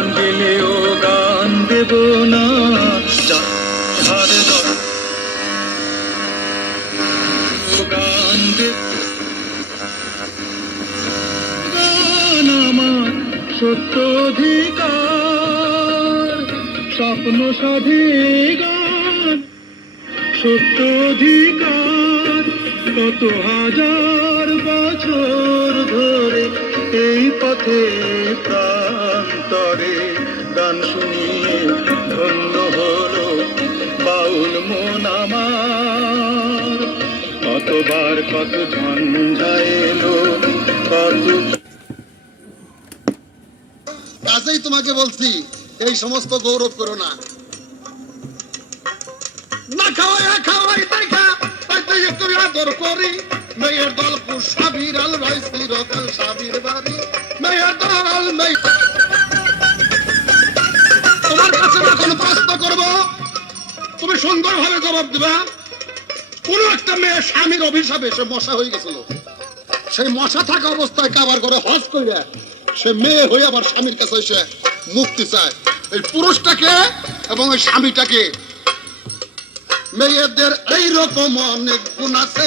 প্রাণ গেলেও গান দেব না। সত্য অধিকার, স্বপ্ন সাধে গান। সত্য অধিকার, কত হাজার বছর ধরে এই পথে প্রান্তরে গান শুনিয়ে ধন্য হলো বাউল মন আমার। কতবার কত ঝঞ্ঝা এলো, কত কাজেই তোমাকে বলছি, এই সমস্ত গৌরব করো না। না খাওয়াই খাওয়াই দেখা তাই তো একটু আদর করি। মেয়ের দল আল রাইসি রকাল সাবির বাড়ি। মেয়ের দল, মেয়ে কাছে যখন প্রশ্ন করব? তুমি সুন্দরভাবে জবাব দিবা। কোন একটা মেয়ে স্বামীর অভিশাপে সে মশা হয়ে গেছিল। সেই মশা থাকা অবস্থায় কাবার করে হজ করে সে মেয়ে হয়ে আবার স্বামীর কাছে এসে মুক্তি চায়। এই পুরুষটাকে এবং এই স্বামীটাকে মেয়েদের এই রকম অনেক গুণ আছে।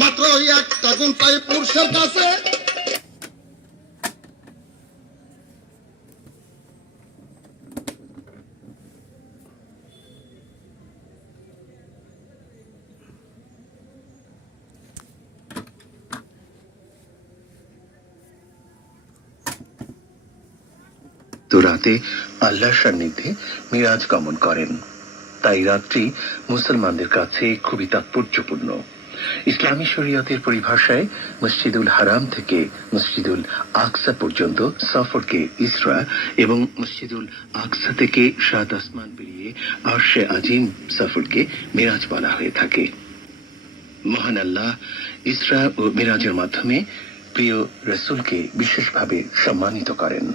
মাত্র ওই একটা গুণ তাই পুরুষের কাছে রাতে আল্লাহর সান্নিধ্যে মিরাজ গমন করেন। তাই রাত্রি মুসলমানদের কাছে খুবই তাৎপর্যপূর্ণ। ইসলামী শরীয়তের পরিভাষায় মসজিদুল হারাম থেকে মসজিদুল আকসা পর্যন্ত সফরকে ইসরা এবং মসজিদুল আকসা থেকে সাত আসমান পেরিয়ে আরশে আজিম সফরকে মিরাজ বলা হয়ে থাকে। মহান আল্লাহ ইসরা ও মিরাজের মাধ্যমে প্রিয় রসুলকে বিশেষভাবে সম্মানিত করেন।